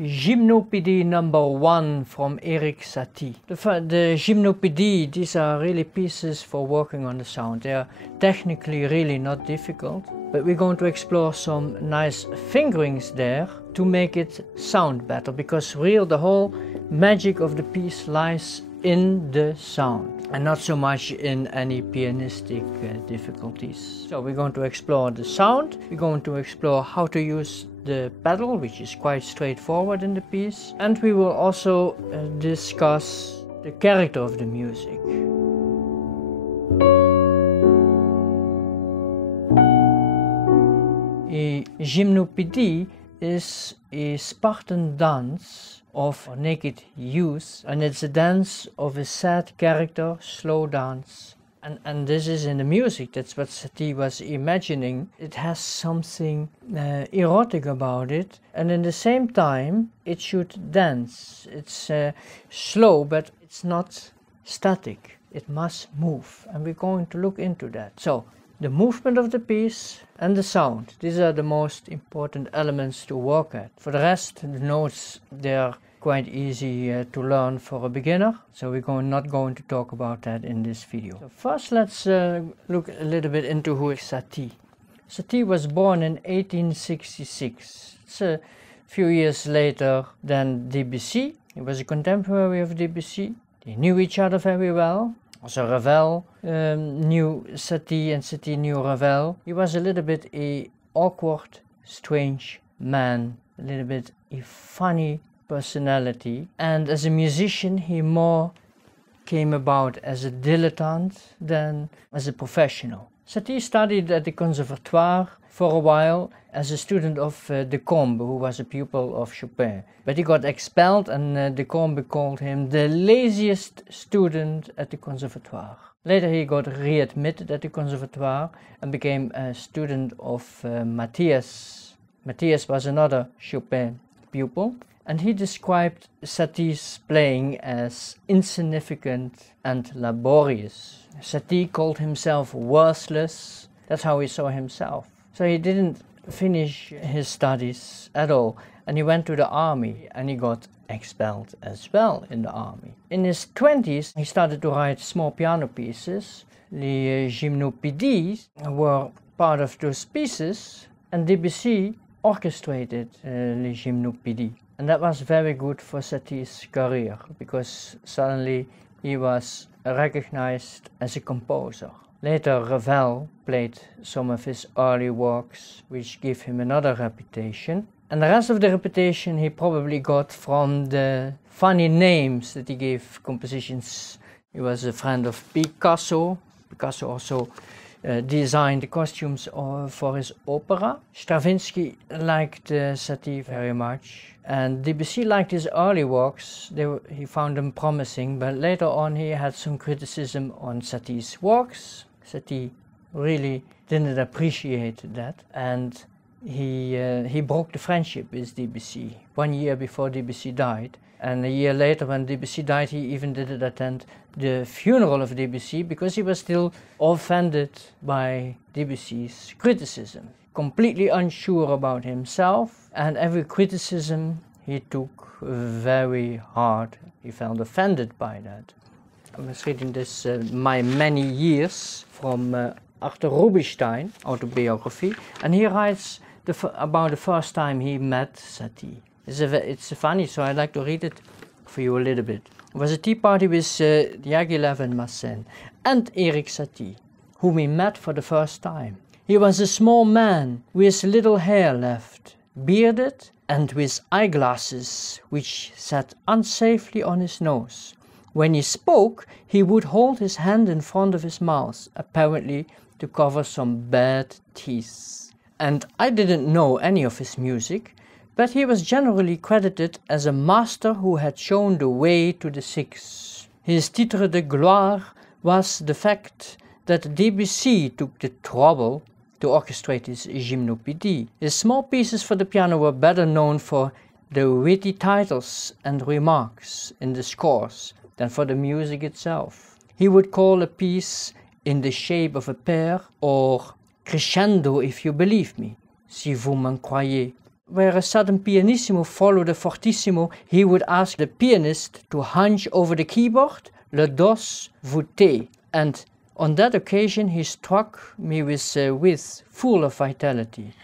Gymnopédie number 1 from Erik Satie. The Gymnopédie, these are really pieces for working on the sound. They are technically really not difficult, but we're going to explore some nice fingerings there to make it sound better, because the whole magic of the piece lies in the sound and not so much in any pianistic difficulties. So we're going to explore the sound, we're going to explore how to use the pedal, which is quite straightforward in the piece, and we will also discuss the character of the music. A gymnopédie is a Spartan dance of naked youth, and it's a dance of a sad character, slow dance. And this is in the music, that's what Satie was imagining. It has something erotic about it, and in the same time it should dance. It's slow, but it's not static. It must move, and we're going to look into that. So, the movement of the piece and the sound, these are the most important elements to work at. For the rest, the notes, they're quite easy to learn for a beginner, so we're not going to talk about that in this video. So first, let's look a little bit into who is Satie. Satie was born in 1866. It's a few years later than Debussy. He was a contemporary of Debussy. They knew each other very well. Also Ravel knew Satie, and Satie knew Ravel. He was a little bit a awkward, strange man, a little bit a funny personality, and as a musician he more came about as a dilettante than as a professional. Satie studied at the Conservatoire for a while as a student of Decombe, who was a pupil of Chopin. But he got expelled, and Decombe called him the laziest student at the Conservatoire. Later he got readmitted at the Conservatoire and became a student of Matthias. Matthias was another Chopin pupil, and he described Satie's playing as insignificant and laborious. Satie called himself worthless. That's how he saw himself. So he didn't finish his studies at all, and he went to the army, and he got expelled as well in the army. In his 20s he started to write small piano pieces. The Gymnopédies were part of those pieces, and Debussy orchestrated Les Gymnopédies. And that was very good for Satie's career, because suddenly he was recognized as a composer. Later Ravel played some of his early works, which gave him another reputation. And the rest of the reputation he probably got from the funny names that he gave compositions. He was a friend of Picasso. Picasso also designed the costumes for his opera. Stravinsky liked Satie very much, and Debussy liked his early works. He found them promising, but later on he had some criticism on Satie's works. Satie really didn't appreciate that, and he broke the friendship with Debussy 1 year before Debussy died. And a year later, when Debussy died, he even didn't attend the funeral of Debussy, because he was still offended by Debussy's criticism. Completely unsure about himself, and every criticism he took very hard. He felt offended by that. I was reading this My Many Years from Arthur Rubinstein autobiography, and he writes about the first time he met Satie. It's funny, so I'd like to read it for you a little bit. It was a tea party with Diaghilev and Massen and Erik Satie, whom he met for the first time. He was a small man with little hair left, bearded, and with eyeglasses which sat unsafely on his nose. When he spoke, he would hold his hand in front of his mouth, apparently to cover some bad teeth. And I didn't know any of his music, but he was generally credited as a master who had shown the way to the six. His titre de gloire was the fact that Debussy took the trouble to orchestrate his Gymnopédie. His small pieces for the piano were better known for the witty titles and remarks in the scores than for the music itself. He would call a piece In the Shape of a Pear, or Crescendo if you believe me, si vous m'en croyez. where a sudden pianissimo followed a fortissimo, he would ask the pianist to hunch over the keyboard, le dos voûté. And on that occasion he struck me with full of vitality.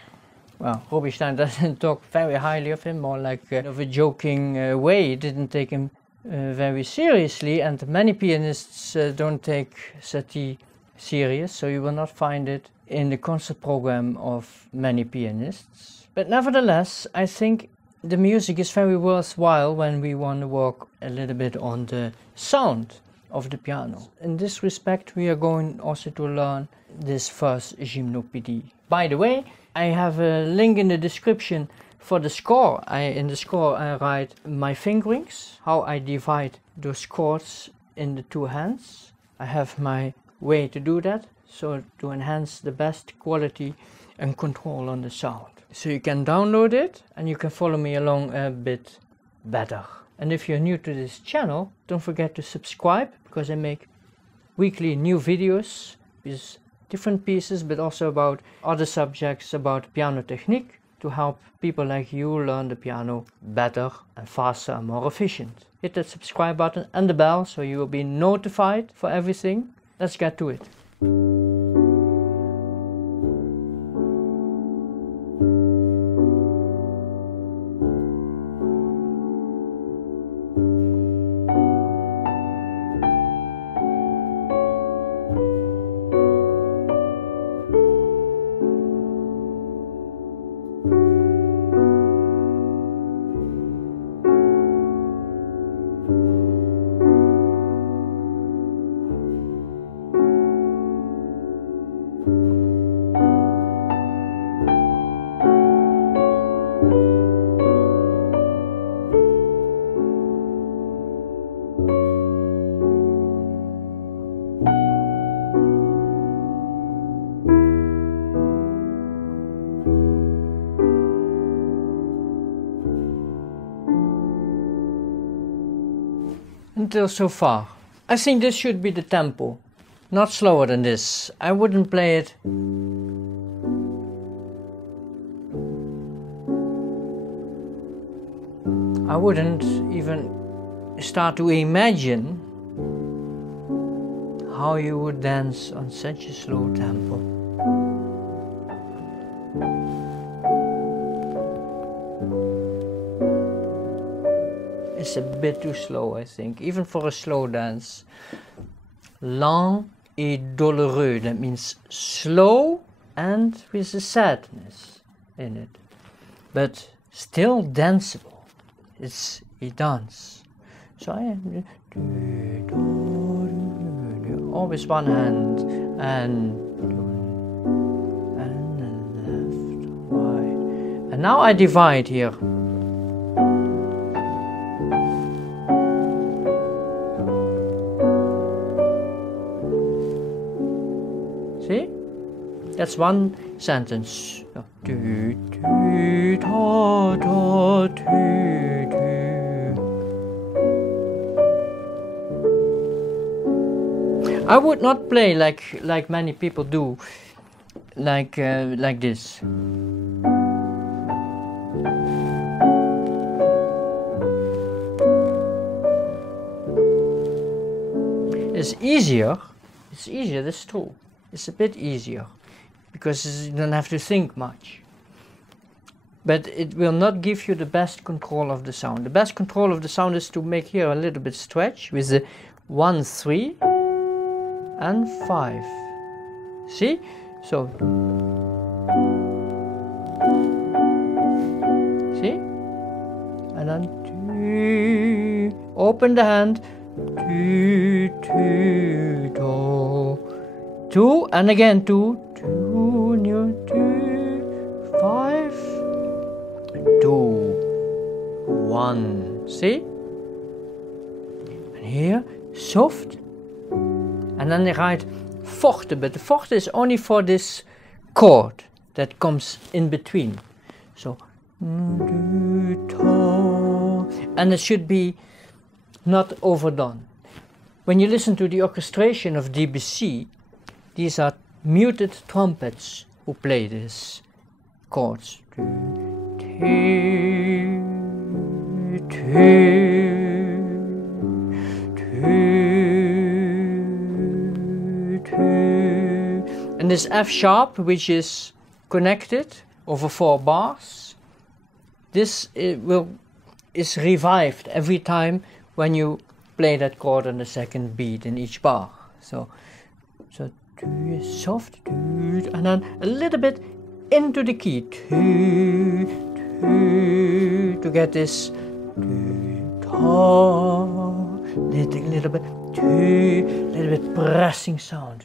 Well, Rubinstein doesn't talk very highly of him, more like of a joking way. He didn't take him very seriously, and many pianists don't take Satie serious, so you will not find it in the concert program of many pianists. But nevertheless, I think the music is very worthwhile when we want to work a little bit on the sound of the piano. In this respect, we are going also to learn this first Gymnopédie. By the way, I have a link in the description for the score. In the score I write my fingerings, how I divide those chords in the two hands. I have my way to do that, so to enhance the best quality and control on the sound. So you can download it and you can follow me along a bit better. And if you're new to this channel, don't forget to subscribe, because I make weekly new videos with different pieces, but also about other subjects about piano technique, to help people like you learn the piano better and faster and more efficient. Hit that subscribe button and the bell so you will be notified for everything. Let's get to it. Until so far. I think this should be the tempo, not slower than this. I wouldn't play it I wouldn't even start to imagine how you would dance on such a slow tempo. It's a bit too slow, I think, even for a slow dance. Lent et douloureux, that means slow and with a sadness in it, but still danceable. It's a dance. So I always one hand and left, right, and now I divide here. See? That's one sentence. I would not play like many people do, like this. It's easier. It's easier. That's true. It's a bit easier because you don't have to think much. But it will not give you the best control of the sound. The best control of the sound is to make here a little bit stretch with the 1, 3 and 5. See? So, see? And then open the hand. 2 and again 2, 5, 2, 1. See? And here soft, and then they write forte, but the forte is only for this chord that comes in between. So, and it should be not overdone. When you listen to the orchestration of Debussy, these are muted trumpets who play these chords. And this F sharp, which is connected over 4 bars, this is revived every time when you play that chord on the second beat in each bar. So soft, and then a little bit into the key to get this little bit pressing sound,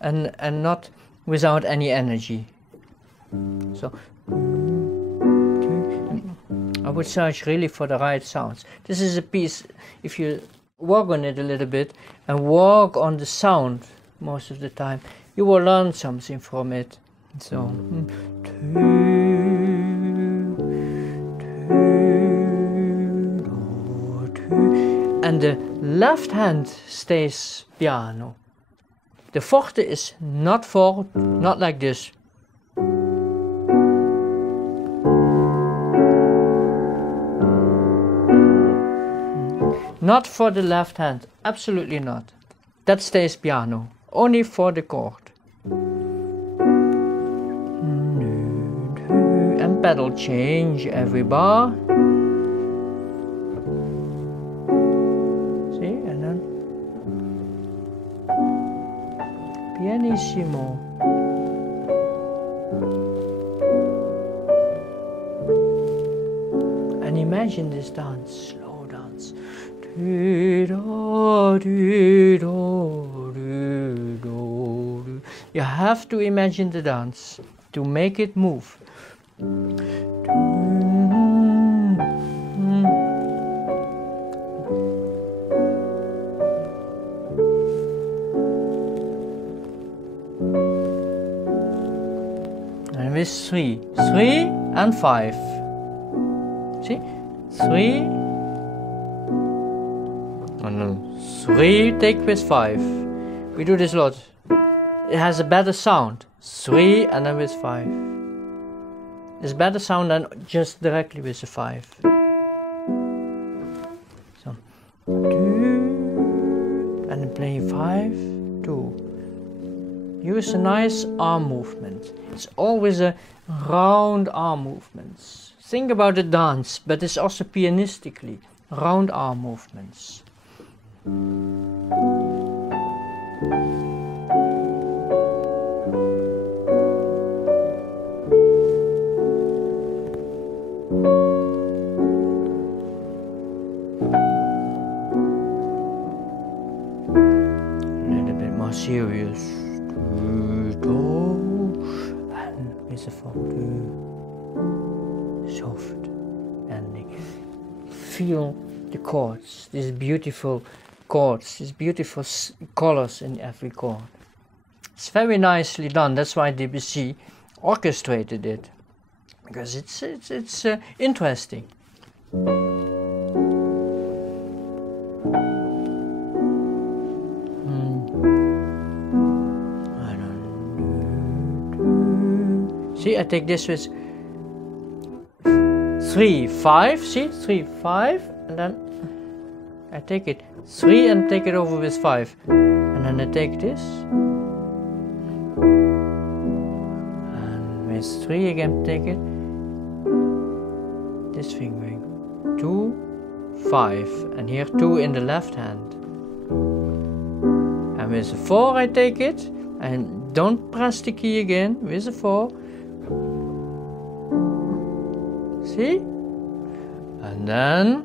and not without any energy. So I would search really for the right sounds. This is a piece, if you work on it a little bit and work on the sound most of the time, you will learn something from it. So and the left hand stays piano. The forte is not like this. Not for the left hand, absolutely not. That stays piano, only for the chord. And pedal change every bar. See, and then pianissimo. And imagine this dance, slow dance. You have to imagine the dance to make it move. And with 3 and 5. See? 3 and then 3, take with 5. We do this a lot. It has a better sound. 3 and then with 5. It's better sound than just directly with the 5. So 2 and then playing 5, 2. Use a nice arm movement. It's always a round arm movements. Think about the dance, but it's also pianistically round arm movements. Serious, and with a soft ending. Feel the chords, these beautiful chords, these beautiful colors in every chord. It's very nicely done. That's why Debussy orchestrated it, because it's interesting. See, I take this with 3, 5, see, 3, 5, and then I take it 3 and take it over with 5, and then I take this, and with 3 again take it, this fingering, 2, 5, and here 2 in the left hand, and with 4 I take it, and don't press the key again, with a 4, see? And then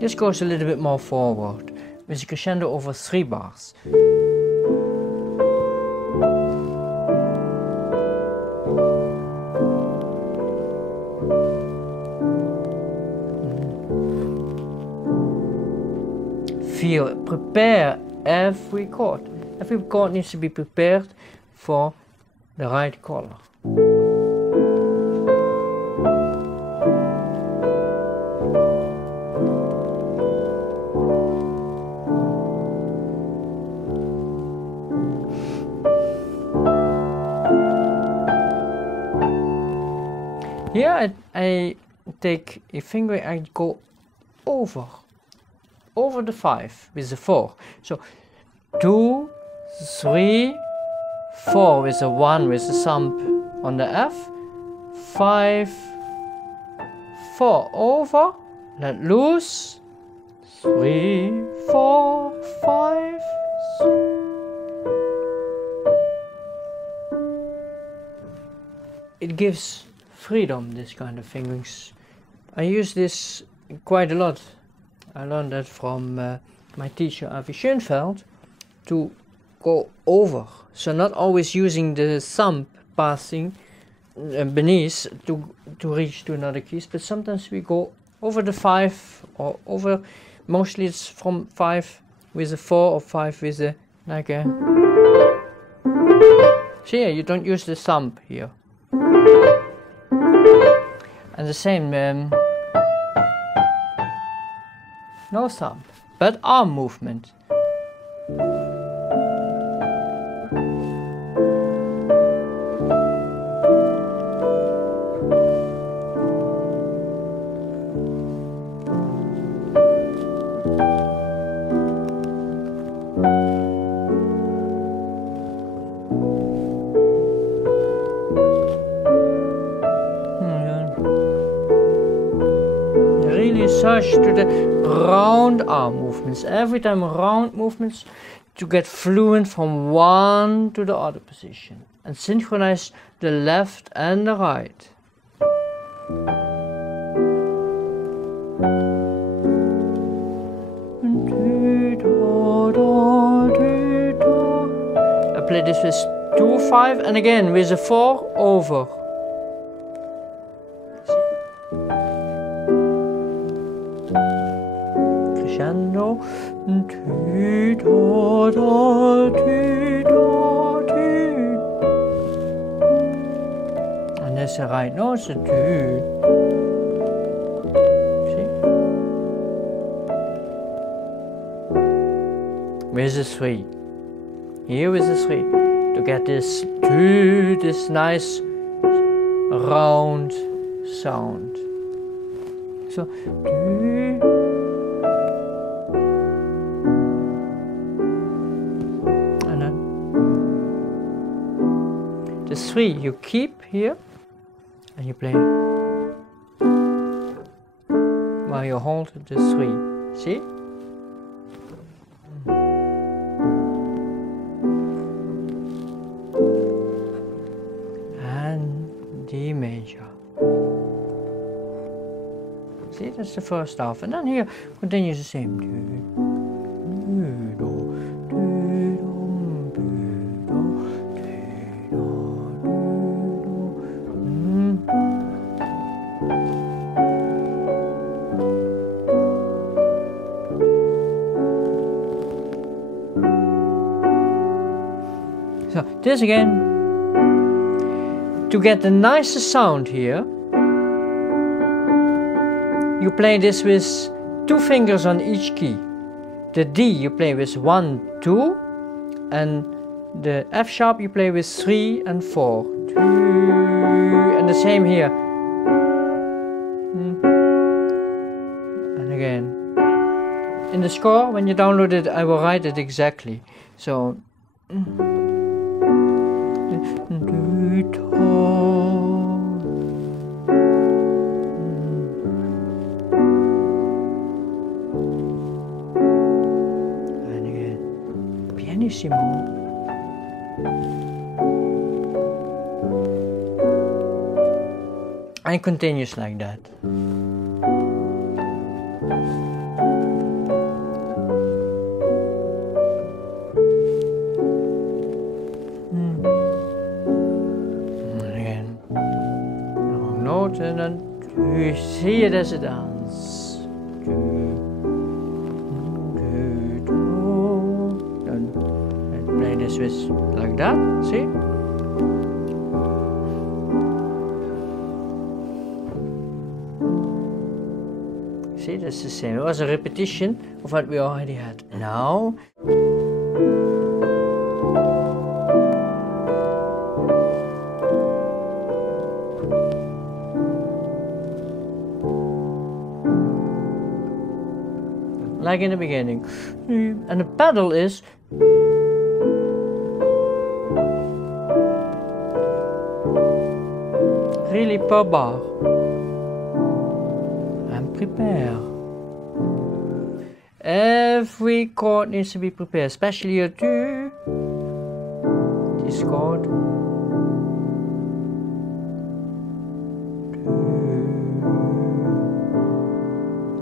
this goes a little bit more forward with a crescendo over 3 bars. Prepare every chord. Every chord needs to be prepared for the right color. Here I take a finger and go over the 5 with the 4. So 2, 3, 4 with a 1 with the thumb on the F, 5, 4 over, let loose, 3, 4, 5. It gives freedom, this kind of fingerings. I use this quite a lot. I learned that from my teacher Avi Schoenfeld, to go over. So not always using the thumb passing beneath to reach to another keys, but sometimes we go over the 5 or over, mostly it's from 5 with a 4 or 5 with a, like a, see here, you don't use the thumb here. And the same, no thumb, but arm movement. Search to the round arm movements. Every time round movements to get fluent from one to the other position. And synchronize the left and the right. I play this with 2, 5 and again with a 4 over. Crescendo, and there's a right note, so see? Where's the 3? Here is the 3 to get this this nice round sound. So the 3 you keep here and you play while you hold the 3. See? And D major. See, that's the first half, and then here continues the same. So this again, to get the nicest sound here, you play this with 2 fingers on each key. The D you play with 1, 2, and the F sharp you play with 3 and 4. And the same here. And again. In the score, when you download it, I will write it exactly. So. And again, pianissimo. And continues like that. And then you see it as a dance. And play this with like that, see? See, that's the same. It was a repetition of what we already had. Now like in the beginning. And the pedal is really per bar. And prepare. Every chord needs to be prepared, especially your do. This chord.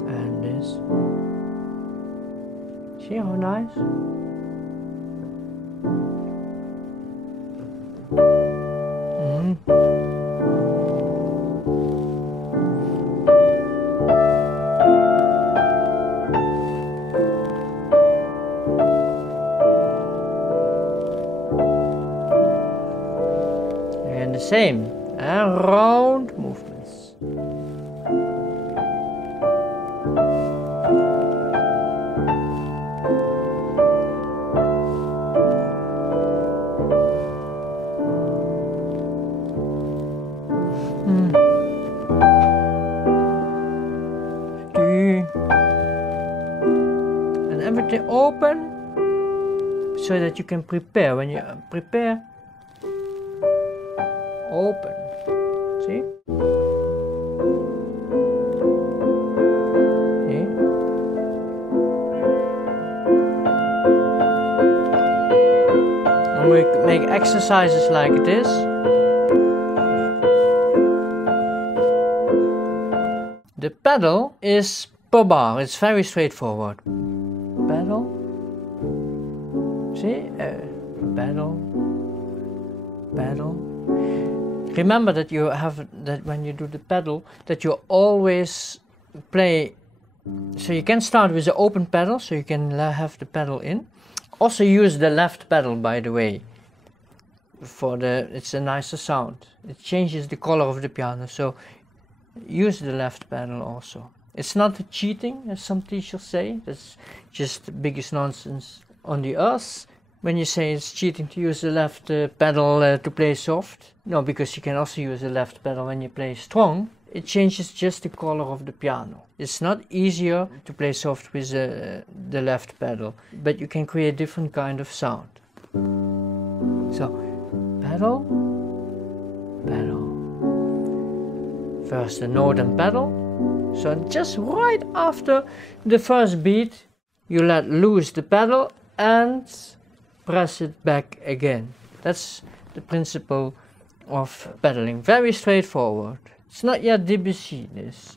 And this. See how nice? And the same, and round movements. And everything open so that you can prepare. When you prepare, open. See? See? And we make exercises like this. The pedal is per bar. It's very straightforward. Pedal. See? Pedal. Pedal. Remember that you have that when you do the pedal, that you always play. So you can start with the open pedal, so you can have the pedal in. Also use the left pedal, by the way. It's a nicer sound. It changes the color of the piano. So use the left pedal also. It's not cheating, as some teachers say. That's just the biggest nonsense on the earth. When you say it's cheating to use the left pedal to play soft. No, because you can also use the left pedal when you play strong. It changes just the color of the piano. It's not easier to play soft with the left pedal, but you can create different kind of sound. So, pedal, pedal. First the note and pedal. So just right after the first beat, you let loose the pedal and press it back again. That's the principle of pedaling. Very straightforward. It's not yet Debussy, this.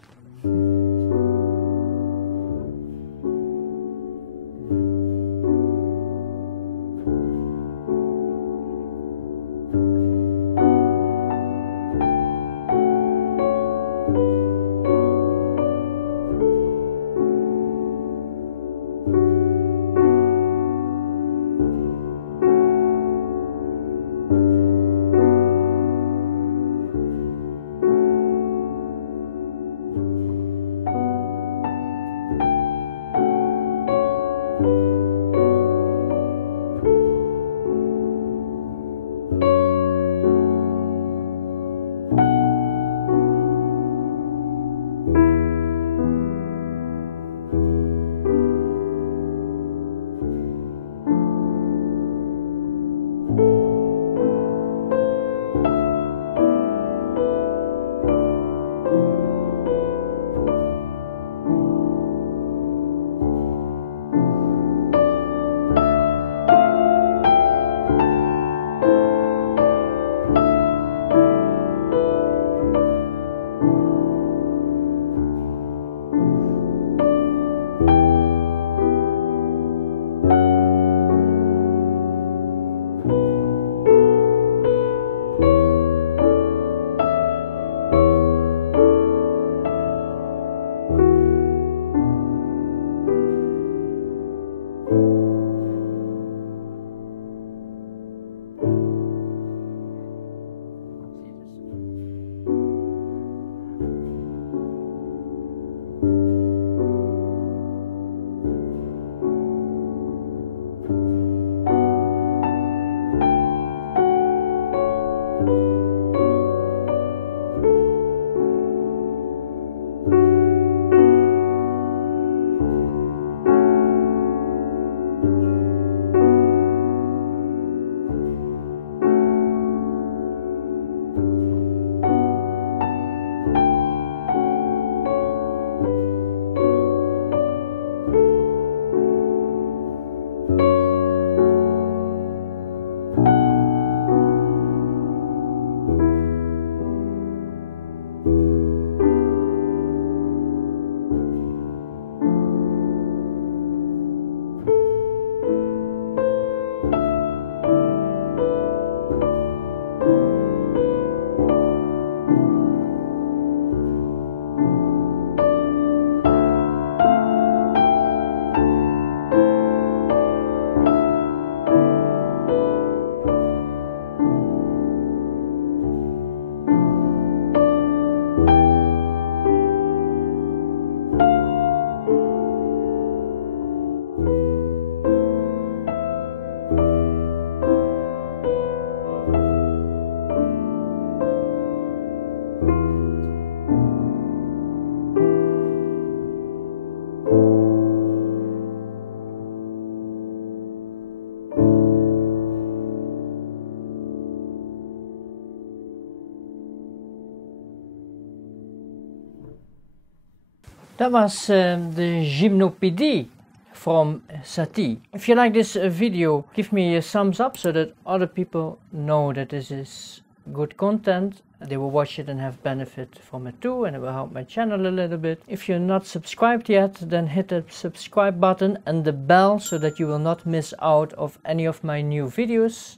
That was the Gymnopédie from Satie. If you like this video, give me a thumbs up so that other people know that this is good content. They will watch it and have benefit from it too, and it will help my channel a little bit. If you're not subscribed yet, then hit the subscribe button and the bell so that you will not miss out of any of my new videos,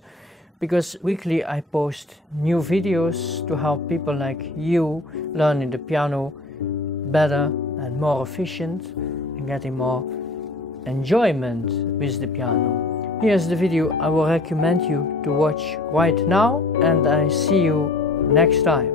because weekly I post new videos to help people like you learning the piano better and more efficient and getting more enjoyment with the piano. Here's the video I will recommend you to watch right now, and I see you next time.